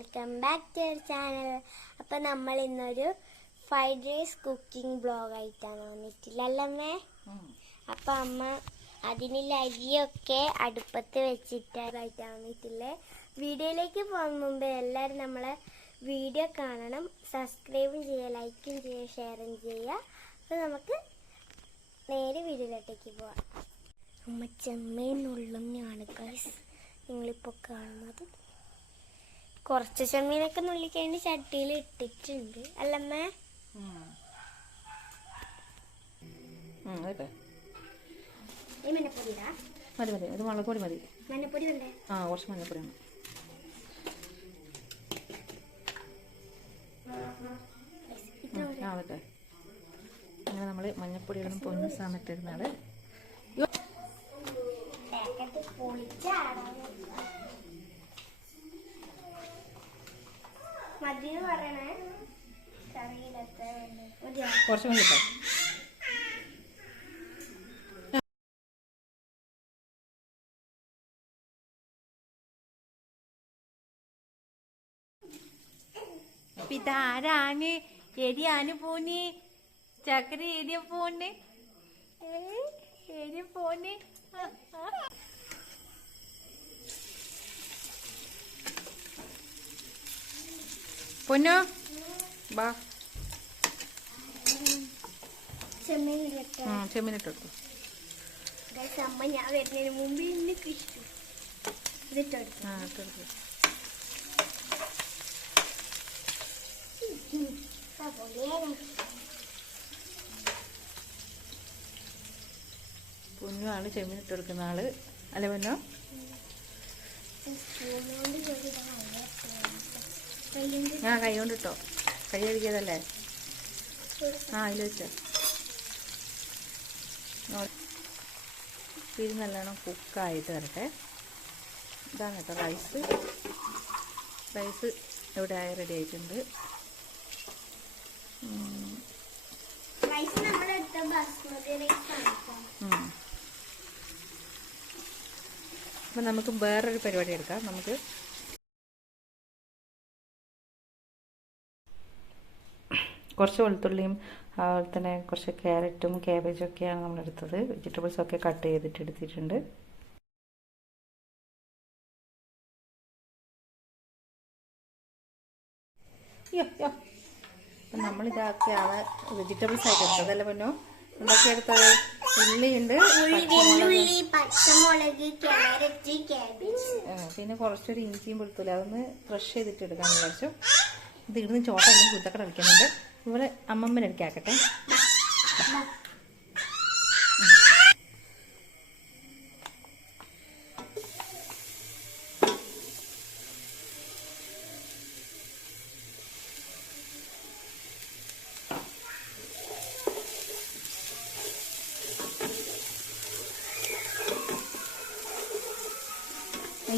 Welcome back to our channel. അപ്പം നമ്മൾ ഇന്നൊരു ഫ്രൈഡ് റൈസ് കുക്കിംഗ് ബ്ലോഗായിട്ടാണ് വന്നിട്ടില്ലല്ലേ? അപ്പം അമ്മ അതിനുള്ള അരിയൊക്കെ അടുപ്പത്ത് വെച്ചിട്ടായിട്ടാണ് വന്നിട്ടില്ലേ. വീഡിയോയിലേക്ക് പോകുന്ന മുമ്പ് എല്ലാവരും നമ്മളെ വീഡിയോ കാണണം, സബ്സ്ക്രൈബും ചെയ്യുക, ലൈക്കും ചെയ്യുക, ഷെയറും ചെയ്യുക. അപ്പം നമുക്ക് നേരെ വീഡിയോയിലോട്ടേക്ക് പോവാം. അമ്മ ചെമ്മീനുള്ളും ഞാൻ ഗൈസ് നിങ്ങളിപ്പോൾ കാണുന്നത്. കുറച്ച് ചെമ്മീനൊക്കെ നുള്ളിക്കഴിഞ്ഞ് ചട്ടിയിൽ ഇട്ടിട്ടുണ്ട് അല്ലമ്മേ? മഞ്ഞപ്പൊടി മതി മതി, ഇത് മുളകുപൊടി മതി. മഞ്ഞപ്പൊടി വേണ്ടേ? കുറച്ച് മഞ്ഞപ്പൊടി വേണം. ആവട്ടെ. അങ്ങനെ നമ്മൾ മഞ്ഞപ്പൊടി ഇടുന്ന പൊന്ന് സമയത്തിരുന്നാണ് കുറച്ച് മഞ്ഞപ്പോ ഇതാരാണ്? എരിയാന് പോന് ചക്കര എരിയ പോണ് എരിയ പോന്. പൊന്നോ ബാ, ചെമ്മീനിട്ടെടുത്തു. അമ്മ ഞാൻ വരുന്നതിന് മുമ്പ് പൊന്നുമാണ് ചെമ്മീനിട്ടെടുക്കുന്ന ആള് അല്ലെ പൊന്നോ? കൈ കൊണ്ടിട്ടോ, കൈ കഴിക്കാതല്ലേ? അതിൽ വെച്ചോ. ഇത് നല്ലോണം കുക്കായിട്ട് വരട്ടെ. ഇതാണ് കേട്ടോ റൈസ്. റൈസ് ഇവിടെ റെഡി ആയിട്ടുണ്ട്. അപ്പം നമുക്ക് വേറൊരു പരിപാടി എടുക്കാം. നമുക്ക് കുറച്ച് വെളുത്തുള്ളിയും അതുപോലെ തന്നെ കുറച്ച് ക്യാരറ്റും ക്യാബേജും ഒക്കെയാണ് നമ്മളെടുത്തത്. വെജിറ്റബിൾസൊക്കെ കട്ട് ചെയ്തിട്ട് എടുത്തിട്ടുണ്ട്. അപ്പം നമ്മളിതാക്കിയാണ് വെജിറ്റബിൾസ് ആയിട്ട് എടുത്തത് അല്ലേ പൊന്നോ? എന്തൊക്കെ എടുത്തത്? ഉള്ളിയുണ്ട്, പച്ചമുളക്, ക്യാരറ്റ്, ക്യാബേജ്, പിന്നെ കുറച്ചൊരു ഇഞ്ചിയും വെളുത്തുള്ളി അതൊന്ന് ക്രഷ് ചെയ്തിട്ട് എടുക്കാമെന്ന് വിചാരിച്ചു. ഇത് ഇടുന്ന് ചോട്ടൊന്നും കുത്തക്കട കളിക്കുന്നുണ്ട്. ഇവിടെ അമ്മമ്മനെ എടുക്കാക്കട്ടെ.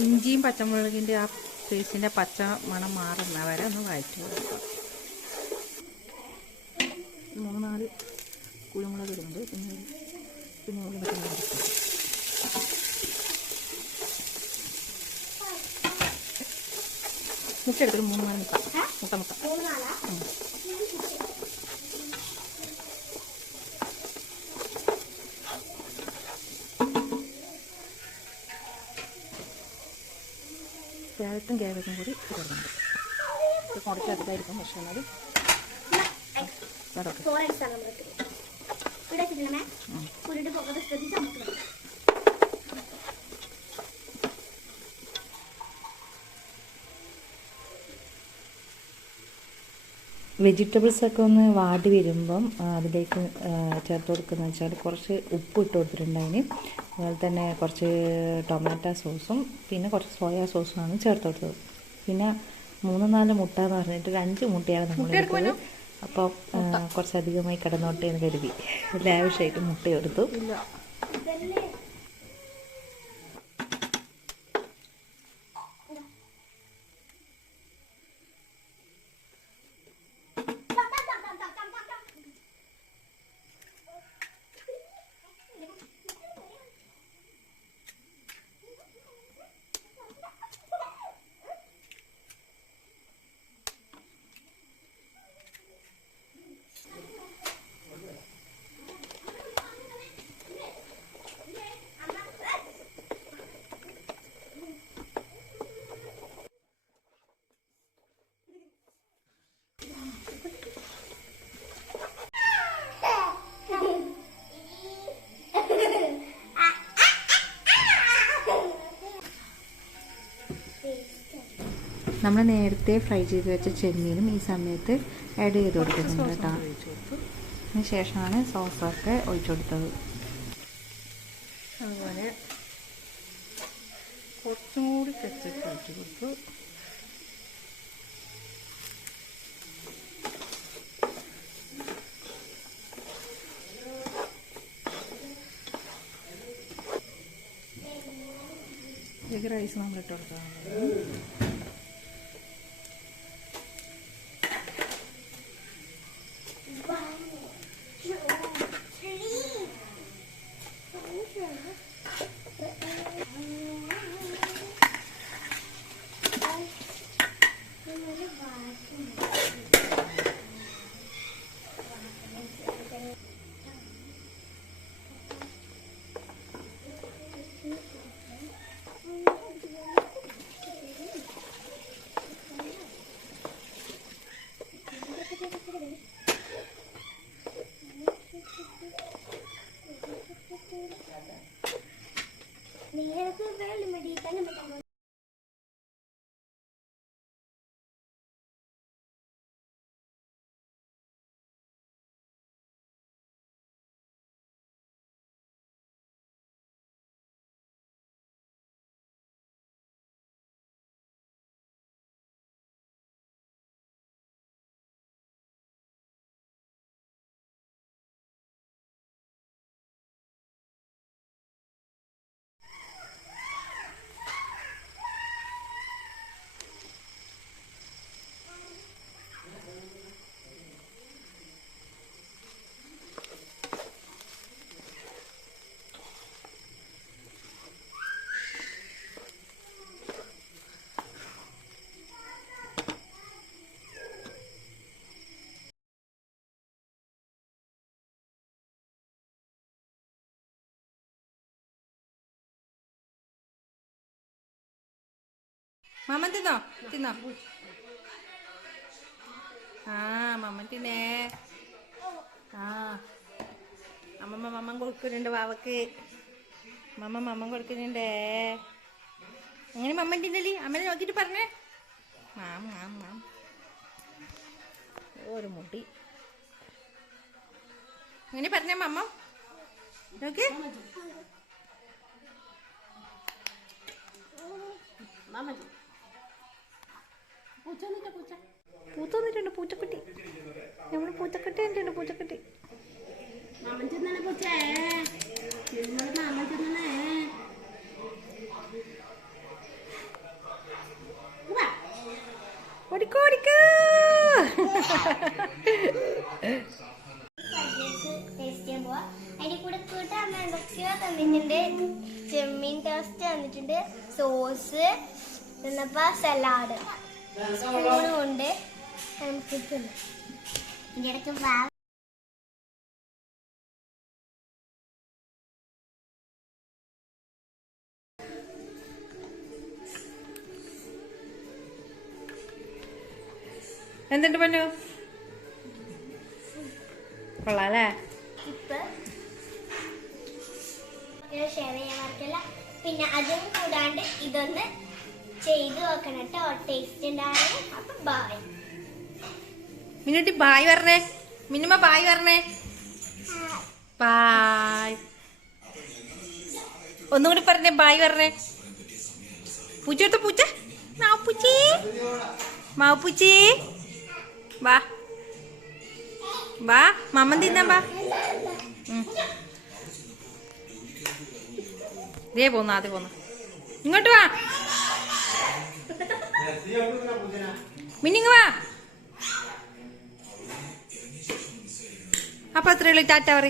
ഇഞ്ചിയും പച്ചമുളകിൻ്റെ ആ പേസ്റ്റിൻ്റെ പച്ച മണം മാറുന്ന വരെ ഒന്ന് വഴറ്റി കൊടുക്കാം. 3-4 കുരുമുളക് ഇടുന്നുണ്ട്. പിന്നെ മുട്ട എടുത്തൊരു 3-4 മുട്ട. ക്യാരറ്റും ക്യാബേജും കൂടി ഇടുന്നുണ്ട്. ഇത് കുറച്ച് അധികമായിരിക്കും, പക്ഷേ എന്നാലും വെജിറ്റബിൾസൊക്കെ ഒന്ന് വാടി വരുമ്പം അതിലേക്ക് ചേർത്ത് കൊടുക്കുന്നത് വെച്ചാൽ കുറച്ച് ഉപ്പ് ഇട്ട് കൊടുത്തിട്ടുണ്ടായിന്. അതുപോലെ തന്നെ കുറച്ച് ടൊമാറ്റോ സോസും പിന്നെ കുറച്ച് സോയാ സോസുമാണ് ചേർത്ത് കൊടുത്തത്. പിന്നെ 3-4 മുട്ട എന്ന് പറഞ്ഞിട്ട് 5 മുട്ടയാണ് നമ്മൾ എടുത്തത്. അപ്പോൾ കുറച്ചധികമായി കിടന്നോട്ടെ എന്ന് കരുതി ലാവിഷായിട്ട് മുട്ട എടുത്തു. നമ്മൾ നേരത്തെ ഫ്രൈ ചെയ്ത് വെച്ച ചെമ്മീനും ഈ സമയത്ത് ആഡ് ചെയ്ത് കൊടുക്കുന്നുണ്ട് കേട്ടോ. അതിന് ശേഷമാണ് സോസൊക്കെ ഒഴിച്ചു കൊടുത്തത്. അതുപോലെ കുറച്ചും കൂടി കെച്ചപ്പ് ഒഴിച്ച് കൊടുത്തു. എഗ് റൈസ് നമ്മൾ ഇട്ട് കൊടുക്കാം. നിങ്ങൾക്ക് വെള്ളം മാമൻ തിന്നോ തിന്നോ. ആ മാമൻ തിന്നേ. ആ അമ്മമ്മ കൊടുക്കുന്നുണ്ട് വാവക്ക്. മമ്മൻ കൊടുക്കുന്നുണ്ടേ. അങ്ങനെ മമ്മൻ തിന്നലി അമ്മനെ നോക്കിയിട്ട് പറഞ്ഞേ. മാം മാം മാം ഒരു മുടി അങ്ങനെ പറഞ്ഞേ മമ്മ നോക്കി. പൂത്ത വന്നിട്ടുണ്ട് പൂച്ചക്കുട്ടി. നമ്മുടെ പൂച്ചക്കുട്ടി എന്തുണ്ട് പൂച്ചക്കുട്ടി. ഓടിക്കോ ഓടിക്കോ. അതിന്റെ കൂടെ കൂട്ടാൻ എന്തൊക്കെയോ തന്നിട്ടുണ്ട്. ചെമ്മീൻ ടോസ്റ്റ് തന്നിട്ടുണ്ട്, സോസ്, പിന്നപ്പോ സലാഡ്, സ്പൂണും ഉണ്ട്. നമുക്ക് ഇതിന്റെ ഇടയ്ക്ക് എന്തുണ്ട് പന്നു കൊള്ളാല്ലേ. ഇപ്പൊ ഷെയർ ചെയ്യാൻ മറക്കല്ല. പിന്നെ അതും കൂടാണ്ട് ഇതൊന്ന് ചെയ്ത് നോക്കണം കേട്ടോ. ടേസ്റ്റ് ഉണ്ടാവും. അപ്പൊ ബായ്. മിനുട്ടി ബായ് പറഞ്ഞേ. മിനിമ ബായ് പറഞ്ഞേ. ബായ്. ഒന്നുകൂടി പറഞ്ഞേ ബായ് പറഞ്ഞേ. പൂച്ച എടുത്ത പൂച്ച. മാപ്പൂച്ചി മാപ്പൂച്ചി വാ വാ മമ്മൻ തിന്നാ വാ. ദേ പോന്ന ആദ്യം പോന്ന ഇങ്ങോട്ട് വാ. മിന്നിങ് വാ. അപ്പൊ അത്രയുള്ളൂ. ടാറ്റ പറ.